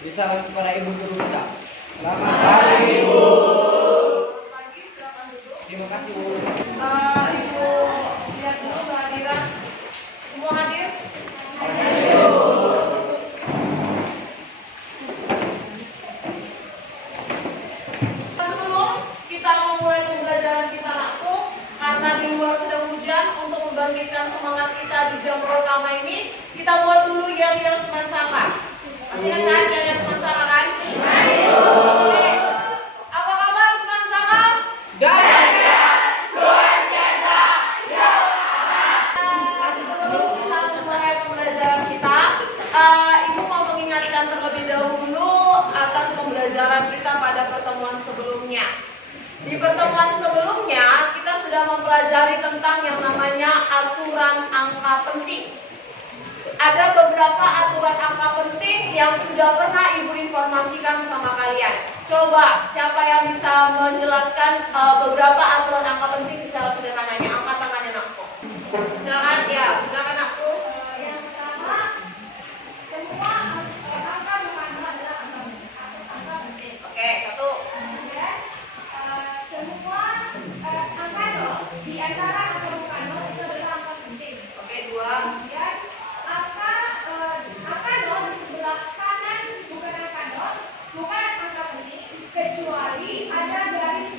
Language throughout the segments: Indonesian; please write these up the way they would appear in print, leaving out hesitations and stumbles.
Bisa kepada Ibu Guru kita. Selamat pagi, Ibu. Selamat pagi, silakan duduk. Terima kasih Bu. Ibu lihat dulu kehadiran. Semua hadir? Sebelum kita memulai pembelajaran kita aku, karena di luar sedang hujan, untuk membangkitkan semangat kita di jam pertama ini, kita buat dulu yang semansaka. Masih ingat kan yang semansaka kan? Oke. Apa kabar semansaka? Sebelum kita memulai pembelajaran kita, Ibu mau mengingatkan terlebih dahulu atas pembelajaran kita pada pertemuan sebelumnya. Di pertemuan sebelumnya, kita sudah mempelajari tentang yang namanya aturan angka penting. Ada beberapa aturan angka penting yang sudah pernah Ibu informasikan sama kalian. Coba, siapa yang bisa menjelaskan beberapa aturan angka penting secara sederhananya? Angkat tangannya nakku. Silakan, ya, silakan nakku. Yang pertama, semua angka bukan adalah angka penting. Oke, satu. Kemudian, semua angka nol di antara angka bukan nol itu adalah angka penting. Oke, dua. Kemudian, angka nol di sebelah kanan bukan angka nol, bukan angka penting, kecuali ada garis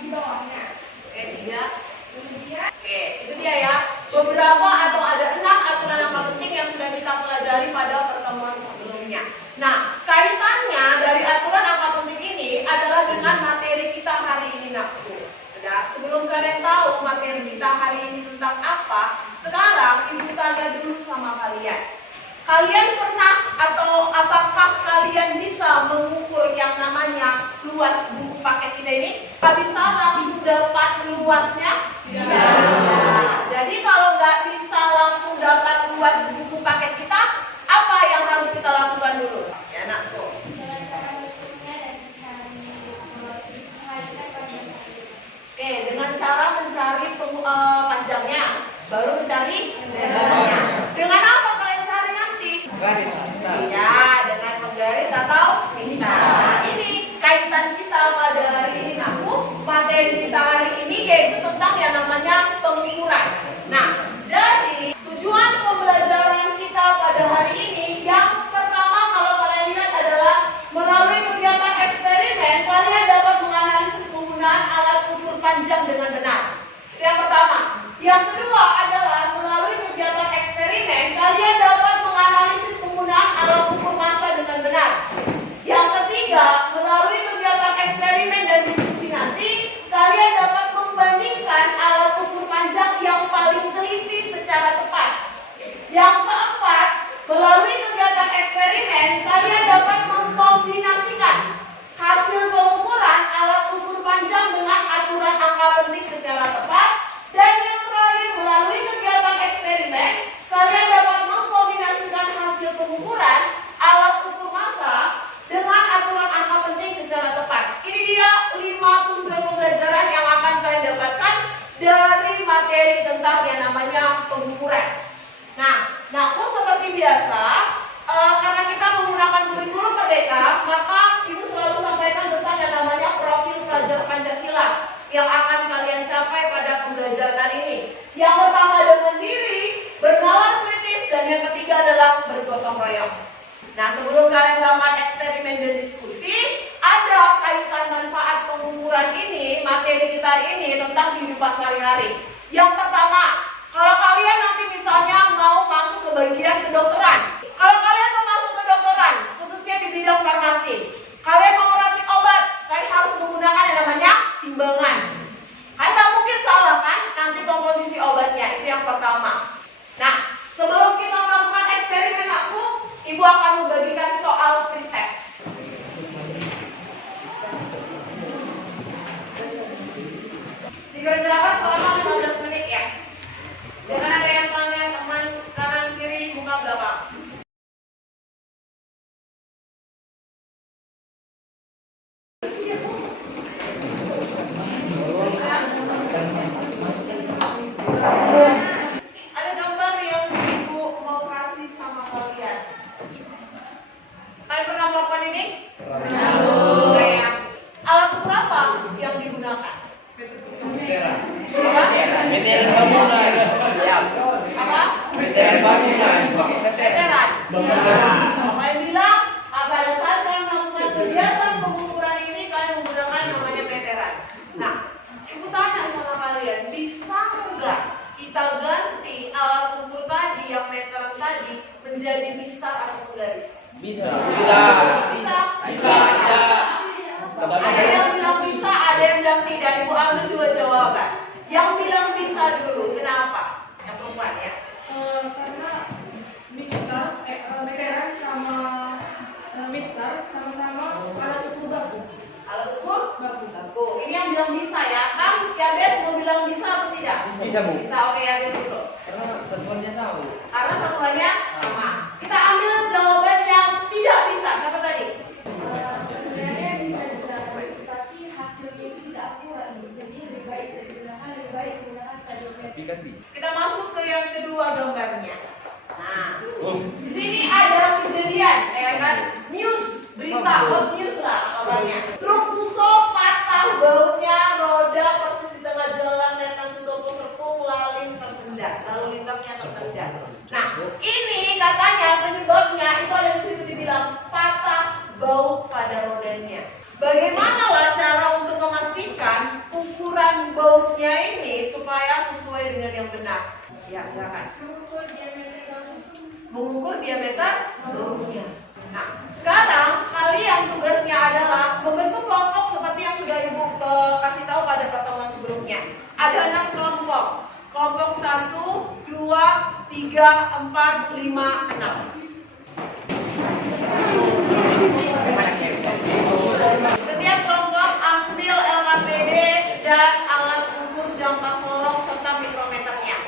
di bawahnya. Oke, tiga. Kemudian, oke, itu dia ya. Beberapa atau ada 6 aturan angka penting yang sudah kita pelajari pada pertemuan sebelumnya. Nah, kaitannya dari aturan angka penting ini adalah dengan materi kita hari ini, nakku. Sudah, sebelum kalian tahu materi kita hari ini tentang apa, sekarang Ibu tanya dulu sama kalian. Kalian pernah atau apakah kalian bisa mengukur yang namanya luas buku paket kita ini? Nggak bisa langsung dapat luasnya? Tidak. Jadi kalau nggak bisa langsung dapat luas buku paket kita, apa yang harus kita lakukan dulu? Ya, nakku. Oke, dengan cara mencari panjangnya, baru mencari lebarnya. Dengan apa kalian cari nanti? Garis mistar. Iya, dengan menggaris atau mistar. Nah, ini kaitan kita pada hari ini, nakku. Materi kita hari ini yaitu tentang yang namanya pengukuran. Nah, jadi tujuan pembelajaran kita pada hari ini yang pertama kalau kalian lihat adalah melalui kegiatan eksperimen kalian dapat menganalisis penggunaan alat ukur panjang dengan benar. Itu yang pertama. Yang kedua adalah melalui kegiatan eksperimen kalian dapat menganalisis penggunaan alat ukur massa dengan benar. Yang ketiga, melalui kegiatan eksperimen dan diskusi nanti kalian dapat membandingkan alat ukur panjang yang paling teliti secara tepat. Yang keempat, melalui kegiatan eksperimen kalian dapat mengkombinasikan hasil pengukuran alat ukur panjang dengan aturan angka penting secara tepat. Dan yang terakhir, melalui kegiatan eksperimen kalian dapat mengkombinasikan hasil pengukuran alat ukur massa dengan aturan angka penting secara tepat. Ini dia 5 tujuan pembelajaran yang akan kalian dapatkan dari materi tentang yang namanya pengukuran. Nah, kok seperti biasa, karena kita menggunakan kurikulum Merdeka, maka Ibu selalu sampaikan tentang yang namanya profil pelajar Pancasila yang akan kalian capai pada pembelajaran hari ini. Yang pertama ada mandiri, bernalar kritis, dan yang ketiga adalah bergotong royong. Nah, sebelum kalian melakukan eksperimen dan diskusi, ada kaitan manfaat pengukuran ini, materi kita ini tentang kehidupan sehari-hari. Yang pertama, kalau kalian nanti misalnya mau masuk ke bagian kedokteran, kalau kalian mau masuk ke kedokteran, khususnya di bidang farmasi, kalian mau meracik obat, kalian harus menggunakan yang namanya timbangan. Kan nggak mungkin salah kan nanti komposisi obatnya, itu yang pertama. Nah, sebelum kita melakukan eksperimen aku, Ibu akan membagikan soal pretest. Dikerjakan selama 15 menit ya. Jangan ada yang tanya teman kanan kiri muka belakang. Bisa. Bisa. Bisa? Bisa. Tidak. Ada yang bilang bisa, ada yang bilang tidak. Ibu ambil dua jawaban. Yang bilang bisa dulu, kenapa? Yang perempuan ya. Karena meteran sama mister sama-sama alat ukur baku. Alat ukur? Baku. Ini yang bilang bisa ya. Kan Yabes mau bilang bisa atau tidak? Bisa, Bu. Bisa, oke Yabes dulu. Karena satuannya sama. Karena satuannya sama. Kita ambil jawaban yang tidak bisa. Siapa tadi? Sebenarnya bisa digunakan, tapi hasilnya itu tidak akurat. Jadi lebih baik menggunakan stadiometrik. Kita masuk ke yang kedua gambarnya. Nah, di sini ada kejadian, ya kan? News, berita, hot news lah kabarnya. Truk Puso patah bautnya, roda persis di tengah jalan Letnan Sutopo Serpong lalu lintasnya tersendat. Nah, ini katanya penyebabnya itu ada di situ dibilang patah baut pada rodanya. Bagaimana lah cara untuk memastikan ukuran bautnya ini supaya sesuai dengan yang benar? Ya, silakan. Mengukur diameter bautnya. Nah, sekarang kalian tugasnya adalah membentuk kelompok seperti yang sudah Ibu kasih tahu pada pertemuan sebelumnya. Ada 6 kelompok. Kelompok 1, 2, 3, 4, 5, 6. Setiap kelompok ambil LKPD dan alat ukur jangka sorong serta mikrometernya.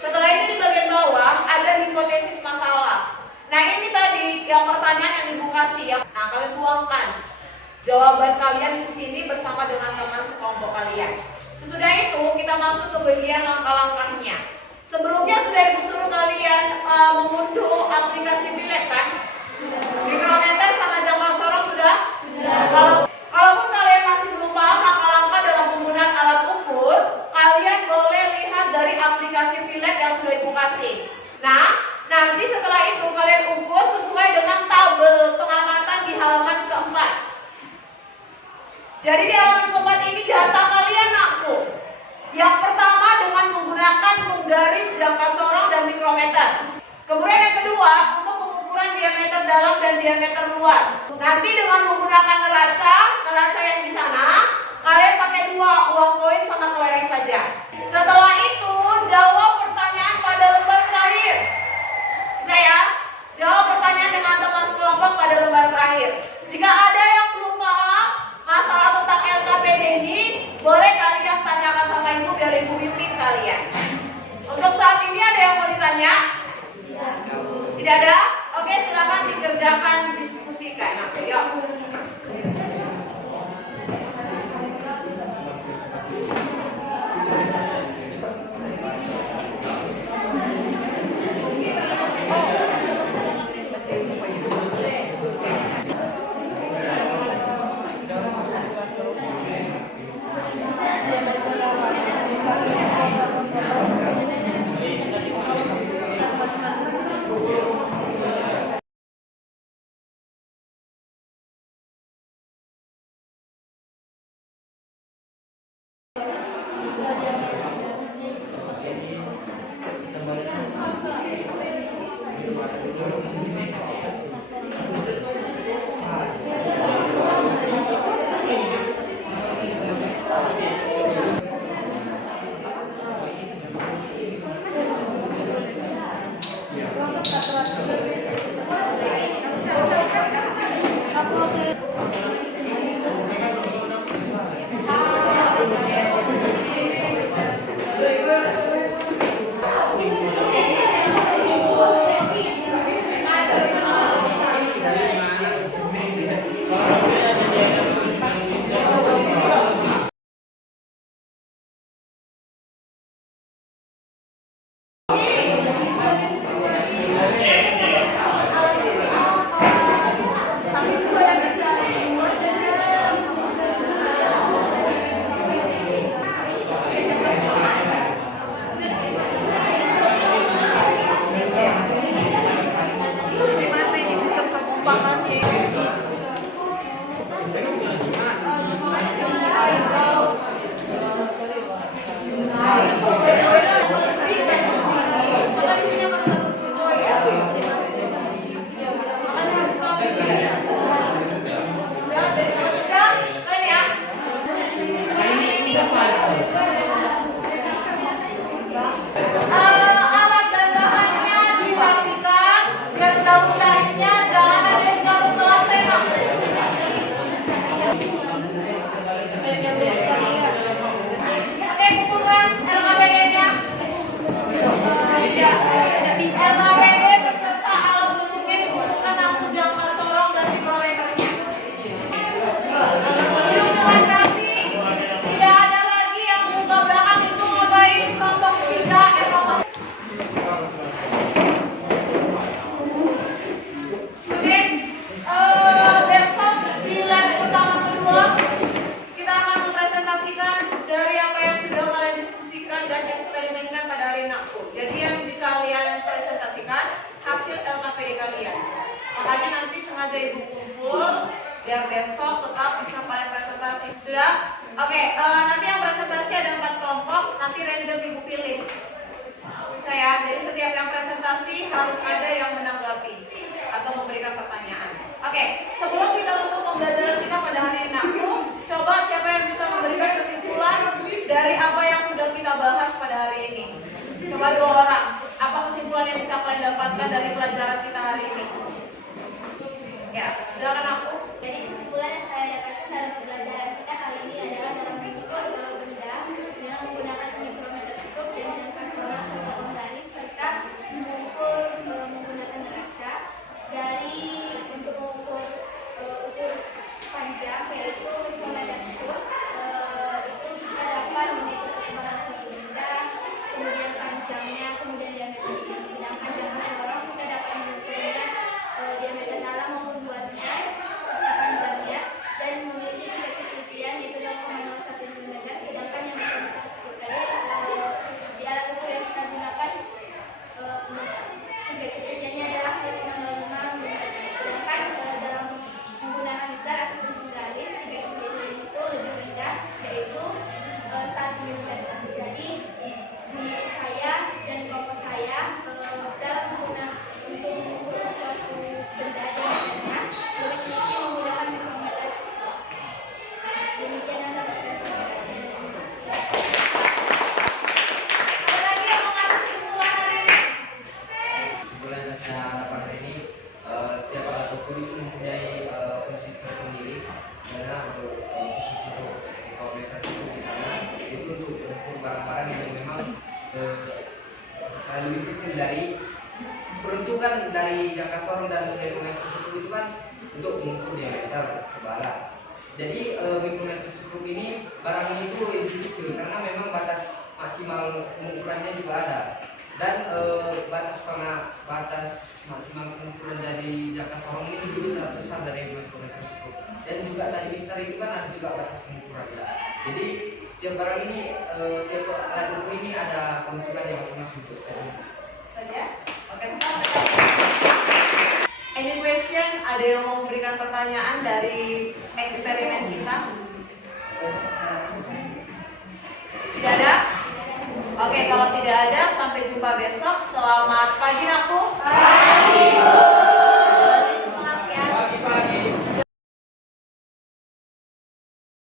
Setelah itu di bagian bawah ada hipotesis masalah. Nah ini tadi yang pertanyaan yang Ibu kasih ya. Nah kalian tuangkan jawaban kalian di sini bersama dengan teman sekelompok kalian. Sesudah itu kita masuk ke bagian langkah-langkahnya. Sebelumnya sudah Ibu suruh kalian mengunduh aplikasi Philep kan? Mikrometer sama jangka sorong sudah? Kalaupun kalian masih belum paham langkah-langkah dalam penggunaan alat ukur, kalian boleh lihat dari aplikasi Philep yang sudah Ibu kasih. Nah, nanti setelah itu kalian ukur sesuai dengan tabel pengamatan di halaman keempat. Jadi di halaman keempat ini data kalian aku. Yang pertama dengan menggunakan penggaris jangka sorong dan mikrometer. Kemudian yang kedua untuk pengukuran diameter dalam dan diameter luar. Nanti dengan menggunakan neraca yang di sana, kalian pakai 2 uang koin sama kelereng saja. Setelah itu jawab pertanyaan pada lembar terakhir. Bisa ya? Jawab pertanyaan dengan teman sekelompok pada lembar terakhir. Jika ada yang belum paham masalah tentang LKPD ini, boleh kalian tanyakan sama Ibu biar Ibu bimbing kalian. Untuk saat ini ada yang mau ditanya? Tidak ada? Oke, silakan dikerjakan, diskusikan. Oke, yuk. sengaja ibu kumpul biar besok tetap bisa kalian presentasi. Sudah? Oke, nanti yang presentasi ada 4 kelompok, nanti random ibu pilih. Saya, jadi setiap yang presentasi harus ada yang menanggapi atau memberikan pertanyaan. Oke, sebelum kita tutup pembelajaran kita pada hari ini, aku coba siapa yang bisa memberikan kesimpulan dari apa yang sudah kita bahas pada hari ini. Coba 2 orang. Apa kesimpulan yang bisa kalian dapatkan dari pelajaran kita hari ini? Ya, silakan aku. Jadi kesimpulan yang saya dapatkan dalam pembelajaran kita kali ini adalah dalam mengukur benda dengan menggunakan mikrometer skop dan jangka suara serta penggaris serta mengukur menggunakan neraca. Dari untuk mengukur ukur panjang yaitu mikrometer skop itu kita dapat mengukur kekebalan suatu benda, kemudian panjangnya, kemudian diameternya. Sedangkan jangka suara kita dapat mengukurnya diameter dalam maupun luasnya serta panjangnya dan memiliki tingkat ketelitian yaitu 0,01 mm. Sedangkan yang mikrometer skop tadi di alat ukur yang kita gunakan tingkat ketelitiannya adalah 0,05 mm. Sedangkan dalam menggunakan besar atau penggaris tingkat ketelitian itu lebih rendah yaitu 1 mm. Jadi menurut saya dan kelompok saya dalam menggunakan untuk mengukur suatu benda diameternya lebih baik menggunakan mikrometer skop. Demikian yang dapat saya sampaikan. Ada lagi yang mau ngasih kesimpulan hari ini? Kesimpulan yang saya dapat hari ini, setiap alat ukur itu mempunyai fungsi tersendiri. Karena untuk khusus untuk mikrometer itu misalnya itu untuk mengukur barang-barang yang memang lebih kecil dari peruntukan dari jangka sorong dan mikrometer skop itu kan untuk mengukur diameter kebalan. Jadi mikrometer skop ini barang itu lebih kecil karena memang batas maksimal pengukurannya juga ada dan batas maksimal pengukuran dari jangka sorong ini juga lebih besar dari mikrometer skop. Dan juga tadi Mister itu kan ada juga batas pengukurannya. Jadi setiap barang ini, setiap alat ukur ini ada pengukuran yang masing-masing untuk setiap ini. Saja. Oke, any question? Ada yang mau memberikan pertanyaan dari eksperimen kita? Tidak ada? Oke, kalau tidak ada, sampai jumpa besok. Selamat pagi, Nakku. Pagi, Bu.